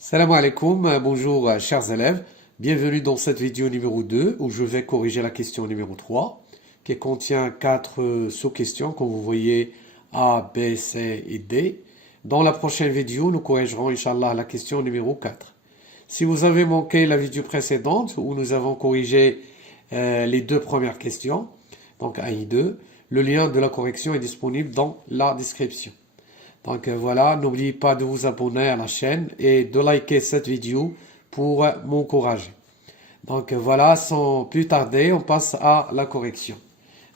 Salam alaikum, bonjour chers élèves, bienvenue dans cette vidéo numéro 2 où je vais corriger la question numéro 3 qui contient 4 sous-questions comme vous voyez A, B, C et D. Dans la prochaine vidéo, nous corrigerons Inch'Allah la question numéro 4. Si vous avez manqué la vidéo précédente où nous avons corrigé les deux premières questions, donc 1 et 2, le lien de la correction est disponible dans la description. Donc voilà, n'oubliez pas de vous abonner à la chaîne et de liker cette vidéo pour m'encourager. Donc voilà, sans plus tarder, on passe à la correction.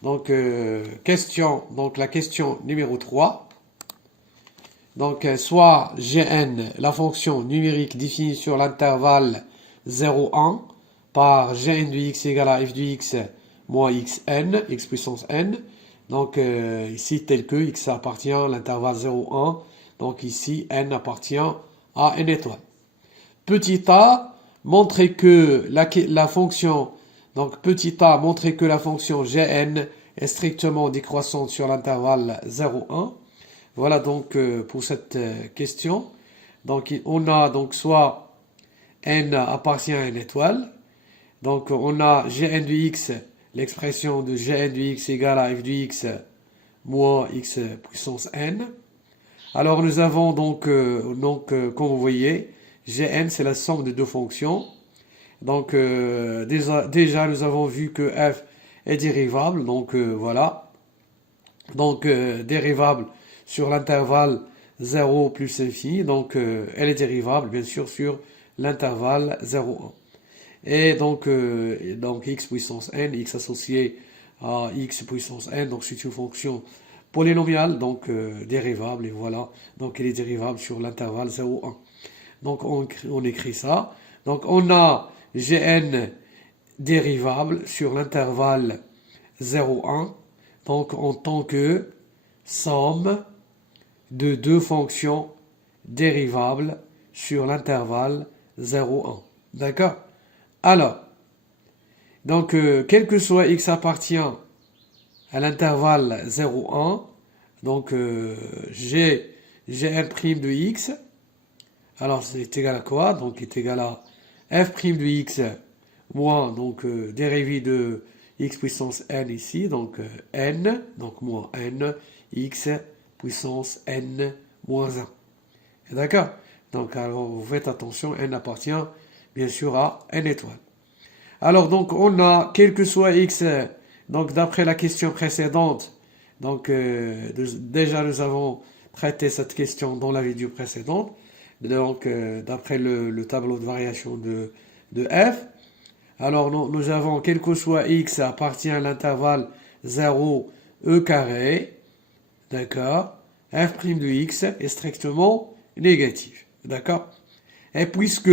Donc la question numéro 3. Donc soit Gn, la fonction numérique définie sur l'intervalle 0,1 par Gn de x égale à f de x moins xn, x puissance n. Donc ici tel que x appartient à l'intervalle 0,1. Donc ici n appartient à n étoile. Petit a, montrer que la fonction, donc petit a, montrer que la fonction Gn est strictement décroissante sur l'intervalle 0,1. Voilà donc pour cette question. Donc on a donc soit n appartient à une étoile. Donc on a Gn de x, l'expression de Gn de x égale à f de x moins x puissance n. Alors nous avons donc, comme vous voyez, Gn c'est la somme de deux fonctions. Donc déjà nous avons vu que f est dérivable. Donc voilà. Donc dérivable sur l'intervalle 0 plus infini, donc elle est dérivable bien sûr sur l'intervalle 0,1. Et donc x puissance n, x associé à x puissance n, donc c'est une fonction polynomiale, donc dérivable, et voilà, donc elle est dérivable sur l'intervalle 0,1. Donc on écrit ça. Donc on a Gn dérivable sur l'intervalle 0,1, donc en tant que somme de deux fonctions dérivables sur l'intervalle 0,1. D'accord? Alors, donc, quel que soit x appartient à l'intervalle 0,1, donc Gn' de x, alors c'est égal à quoi? Donc, est égal à f' de x moins, donc dérivé de x puissance n ici, donc n, donc moins n, x puissance n moins 1. D'accord? Donc, alors, vous faites attention, n appartient bien sûr à n étoile. Alors, donc, on a, quel que soit x, donc d'après la question précédente, donc déjà nous avons traité cette question dans la vidéo précédente, donc d'après le tableau de variation de f. Alors, nous avons, quel que soit x appartient à l'intervalle 0 e carré, d'accord, f' de x est strictement négatif, d'accord. Et puisque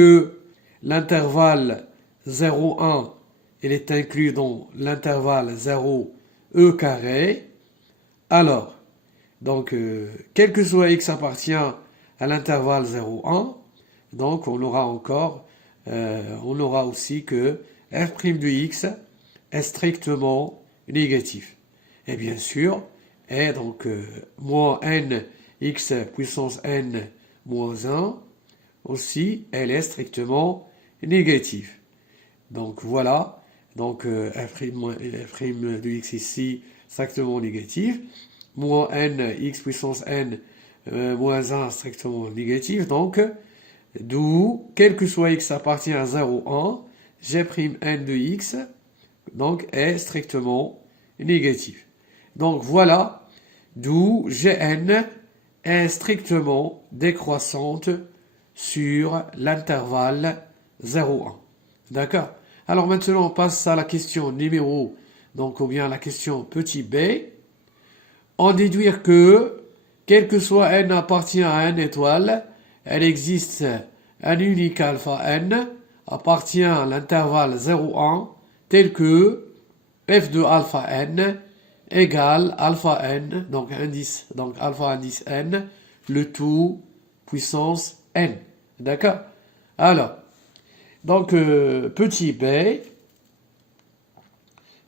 l'intervalle 0,1, il est inclus dans l'intervalle 0 e carré, alors, donc, quel que soit x appartient à l'intervalle 0,1, donc on aura encore, on aura aussi que f' de x est strictement négatif. Et bien sûr, et donc moins n x puissance n moins 1, aussi, elle est strictement négative. Donc voilà, donc f' de x ici, strictement négatif, moins n x puissance n moins 1 strictement négatif, donc d'où, quel que soit x appartient à 0,1, G'n de x, donc est strictement négatif. Donc voilà, d'où Gn est strictement décroissante sur l'intervalle 0,1. D'accord? Alors maintenant, on passe à la question numéro, donc ou bien la question petit b. En déduire que, quel que soit n appartient à n étoile, elle existe un unique alpha n appartient à l'intervalle 0,1 tel que f de alpha n égale alpha n, donc indice, donc alpha indice n, le tout puissance n. D'accord? Alors, donc petit b,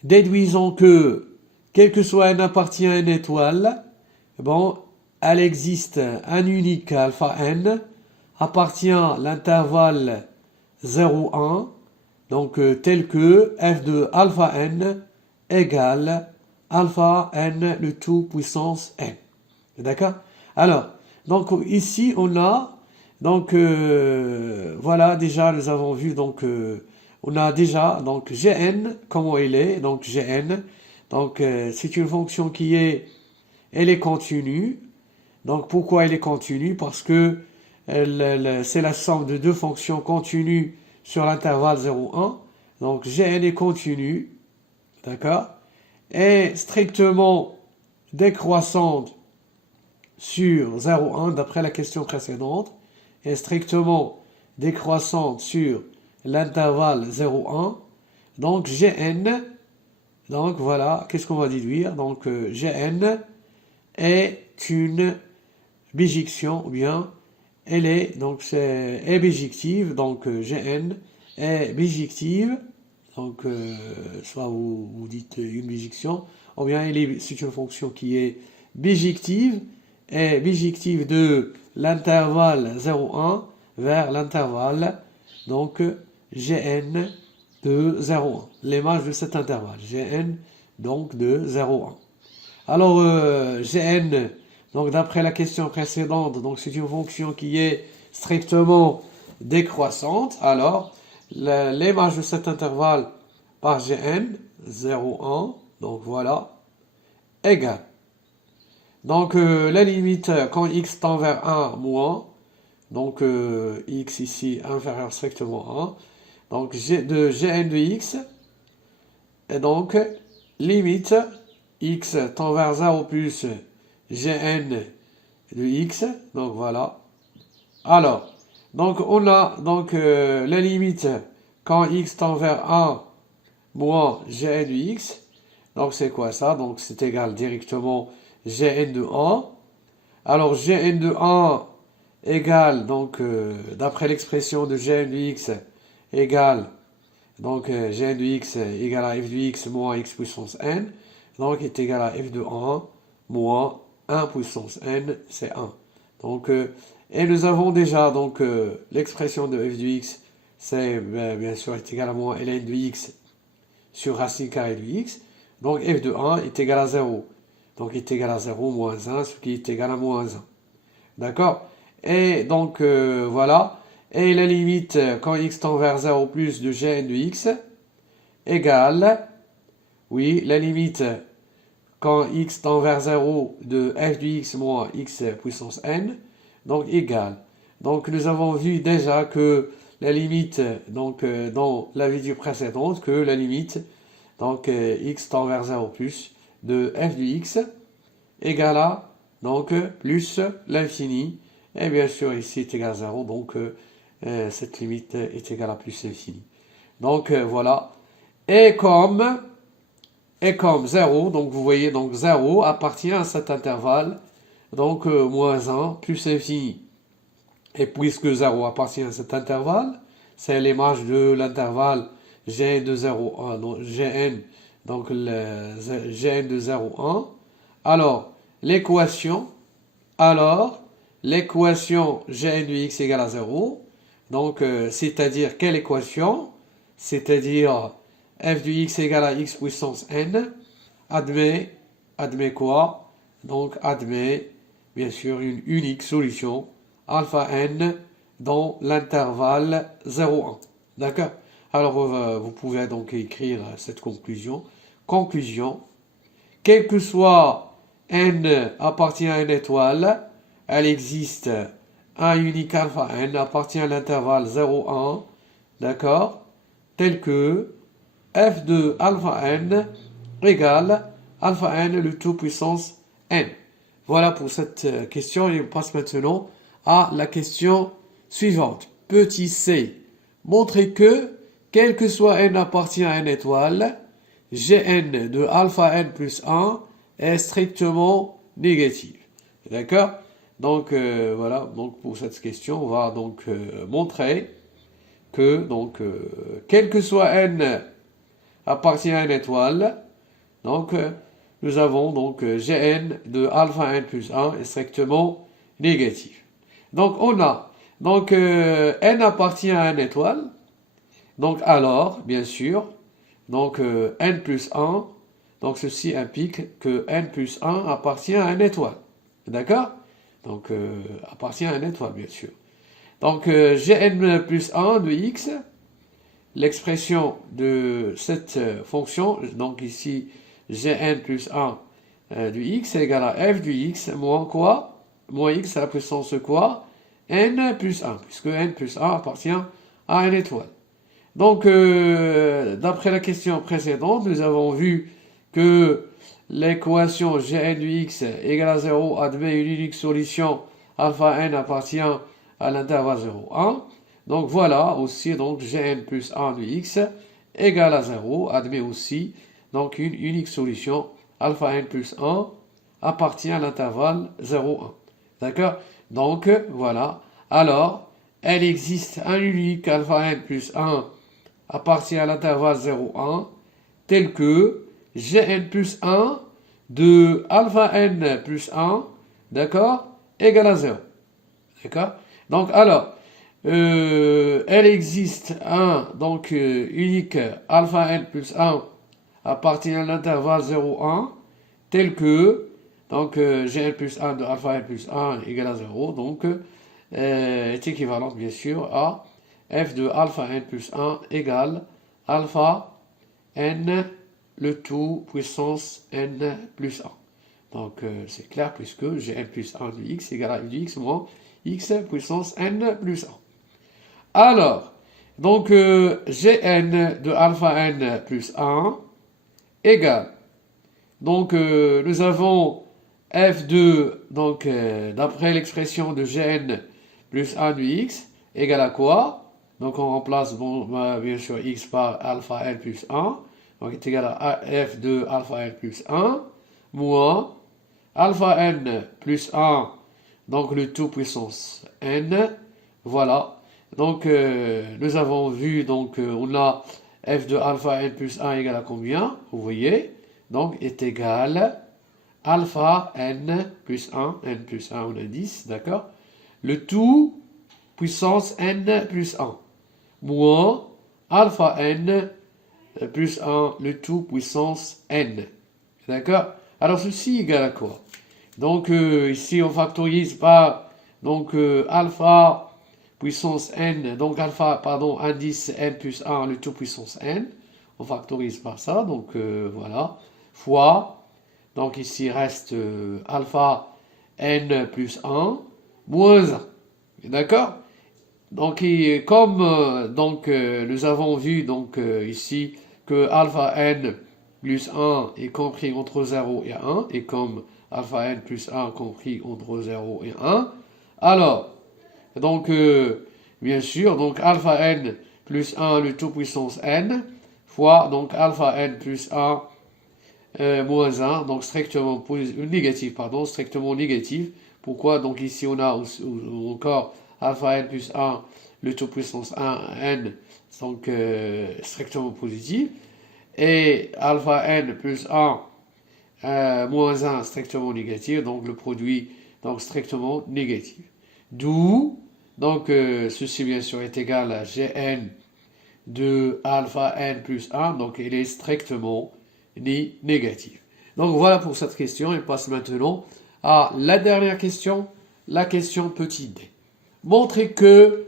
déduisons que, quel que soit n appartient à une étoile, bon, elle existe un unique alpha n appartient à l'intervalle 0, 1, donc tel que f de alpha n égale alpha n le tout puissance n. D'accord? Alors, donc ici on a, donc voilà, déjà nous avons vu, donc on a déjà, donc Gn, comment il est, donc Gn, donc c'est une fonction qui est, elle est continue. Donc pourquoi elle est continue? Parce que c'est la somme de deux fonctions continues sur l'intervalle 0, 1. Donc Gn est continue, d'accord? Et strictement décroissante sur 0, 1, d'après la question précédente, est strictement décroissante sur l'intervalle 0, 1. Donc Gn, donc voilà, qu'est-ce qu'on va déduire? Donc Gn est une bijection, ou bien elle est, donc est bijective, donc Gn est bijective, donc soit vous dites une bijection, ou bien c'est une fonction qui est bijective de l'intervalle 0,1 vers l'intervalle, donc Gn de 0,1, l'image de cet intervalle, Gn donc de 0,1. Alors Gn, donc d'après la question précédente, donc c'est une fonction qui est strictement décroissante. Alors l'image de cet intervalle par Gn, 0,1, donc voilà, égale. Donc la limite quand x tend vers 1 moins, donc x ici inférieur strictement à 1, donc de Gn de x, et donc limite x tend vers 0 plus Gn de x, donc voilà. Alors, donc on a donc la limite quand x tend vers 1 moins Gn de x, donc c'est quoi ça? Donc c'est égal directement Gn de 1. Alors Gn de 1 égale, donc d'après l'expression de Gn de x égale, donc Gn de x égale à f de x moins x puissance n, donc est égal à f de 1 moins 1 puissance n, c'est 1. Donc, et nous avons déjà donc l'expression de f de x, c'est bien sûr est égal à moins ln de x sur racine carrée de x. Donc f de 1 est égal à 0. Donc est égal à 0 moins 1, ce qui est égal à moins 1. D'accord? Et donc voilà. Et la limite quand x tend vers 0 plus de Gn de x égale, oui, la limite quand x tend vers 0 de f de x moins x puissance n, donc égale. Donc nous avons vu déjà que la limite, donc dans la vidéo précédente, que la limite, donc x tend vers 0 plus de f de x égale à, donc plus l'infini, et bien sûr ici est égal à 0, donc cette limite est égale à plus l'infini. Donc voilà, et comme 0, donc vous voyez, donc 0 appartient à cet intervalle, donc moins 1 plus infini. Et puisque 0 appartient à cet intervalle, c'est l'image de l'intervalle Gn de 0, 1, donc Gn, donc le Gn de 0, 1. Alors, l'équation Gn de x égale à 0, donc c'est-à-dire quelle équation? C'est-à-dire f de x égale à x puissance n, admet quoi? Donc admet bien sûr une unique solution alpha n dans l'intervalle 0,1. D'accord? Alors vous pouvez donc écrire cette conclusion. Conclusion, quel que soit n appartient à une étoile, elle existe un unique alpha n appartient à l'intervalle 0,1, d'accord? Tel que f de alpha n égale alpha n le tout puissance n. Voilà pour cette question et on passe maintenant à la question suivante. Petit c. Montrer que, quel que soit n appartient à une étoile, Gn de alpha n plus 1 est strictement négatif. D'accord? Donc voilà, donc pour cette question, on va donc montrer que donc quel que soit n appartient à une étoile, donc nous avons donc Gn de alpha n plus 1 est strictement négatif. Donc on a Donc, n appartient à une étoile. Donc, alors, bien sûr, donc n plus 1, donc ceci implique que n plus 1 appartient à une étoile. D'accord? Donc, appartient à une étoile, bien sûr. Donc, Gn plus 1 de x, l'expression de cette fonction, donc ici, Gn plus 1 du x est égal à f du x moins quoi? Moins x à la puissance de quoi? N plus 1, puisque n plus 1 appartient à une étoile. Donc, d'après la question précédente, nous avons vu que l'équation Gn du x égale à 0 admet une unique solution alpha n appartient à l'intervalle 0, 1. Donc voilà aussi donc Gn plus 1 de x égale à 0 admet aussi donc une unique solution alpha n plus 1 appartient à l'intervalle 0, 1. D'accord? Donc voilà. Alors, il existe un unique alpha n plus 1 appartient à l'intervalle 0, 1 tel que Gn plus 1 de alpha n plus 1, d'accord, égale à 0. D'accord? Donc, alors, elle existe un, donc, unique alpha n plus 1 appartient à l'intervalle 0, 1, tel que, donc, Gn plus 1 de alpha n plus 1 égale à 0, donc, est équivalente, bien sûr, à f de alpha n plus 1 égale alpha n le tout puissance n plus 1. Donc, c'est clair puisque Gn plus 1 de x égale à u de x moins x puissance n plus 1. Alors, donc, Gn de alpha n plus 1 égale, donc, nous avons f2, donc, d'après l'expression de Gn plus 1 de x, égale à quoi? Donc, on remplace, bon, bien sûr, x par alpha n plus 1, donc, est égal à f de alpha n plus 1, moins alpha n plus 1, donc le tout puissance n, voilà. Donc, nous avons vu, donc, on a f de alpha n plus 1 égale à combien? Vous voyez? Donc, est égal alpha n plus 1, on a 10, d'accord? Le tout puissance n plus 1, moins alpha n plus 1, le tout puissance n. D'accord? Alors, ceci égale à quoi? Donc, ici, on factorise par, donc, alpha puissance n, donc alpha, pardon, indice n plus 1, le tout puissance n. On factorise par ça, donc, voilà, fois, donc, ici reste alpha n plus 1, moins 1. D'accord? Donc, comme donc, nous avons vu donc, ici que alpha n plus 1 est compris entre 0 et 1, et comme alpha n plus 1 compris entre 0 et 1, alors, donc, bien sûr, donc alpha n plus 1, le tout puissance n, fois donc alpha n plus 1 moins 1, donc strictement négatif, pardon, strictement négatif. Pourquoi? Donc ici on a encore alpha n plus 1, le tout puissance 1, n, donc strictement positif, et alpha n plus 1 moins 1 strictement négatif, donc le produit donc strictement négatif. D'où, donc ceci bien sûr est égal à Gn de alpha n plus 1, donc il est strictement négatif. Donc voilà pour cette question, et passe maintenant à la dernière question, la question petit d. Montrez que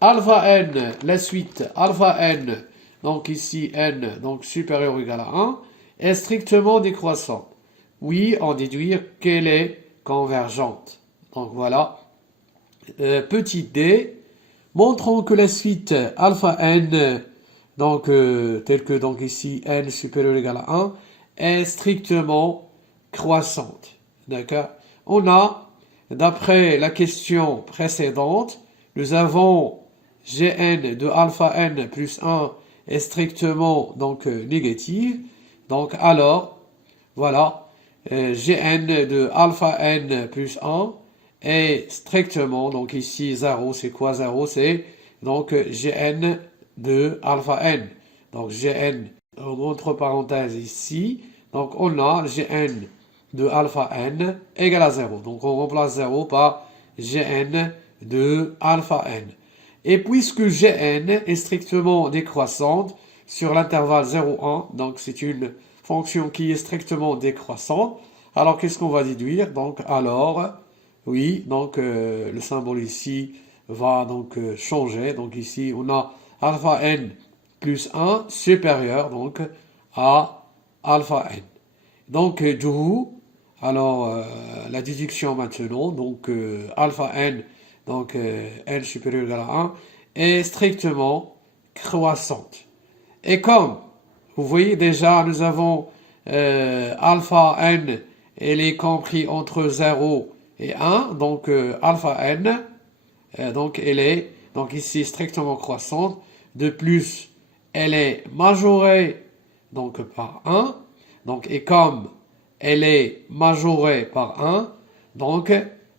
alpha n, la suite alpha n, donc ici n, donc supérieur ou égal à 1, est strictement décroissante. Oui, en déduire qu'elle est convergente. Donc voilà. Petit d, montrons que la suite alpha n, donc telle que donc ici n supérieur ou égal à 1, est strictement croissante. D'accord? On a, d'après la question précédente, nous avons Gn de alpha n plus 1 est strictement donc négative. Donc alors, voilà, Gn de alpha n plus 1 est strictement, donc ici 0, c'est quoi 0? C'est donc Gn de alpha n. Donc Gn, entre parenthèses ici, donc on a Gn de alpha n égale à 0. Donc on remplace 0 par Gn de alpha n. Et puisque Gn est strictement décroissante sur l'intervalle 0,1, donc c'est une fonction qui est strictement décroissante, alors qu'est-ce qu'on va déduire? Donc alors, oui, donc le symbole ici va donc changer. Donc ici, on a alpha n plus 1 supérieur donc à alpha n. Donc du coup, alors la déduction maintenant, donc alpha n, donc n supérieur à 1, est strictement croissante. Et comme vous voyez déjà, nous avons alpha n, elle est compris entre 0 et 1, donc alpha n, donc elle est donc ici strictement croissante. De plus, elle est majorée donc par 1, donc et comme elle est majorée par 1, donc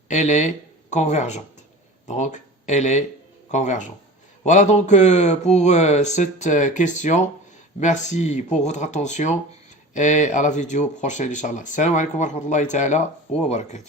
elle est convergente. Donc elle est convergente. Voilà donc pour cette question. Merci pour votre attention et à la vidéo prochaine, Inch'Allah. Salam alaikum wa rahmatullahi ta'ala wa barakatuh.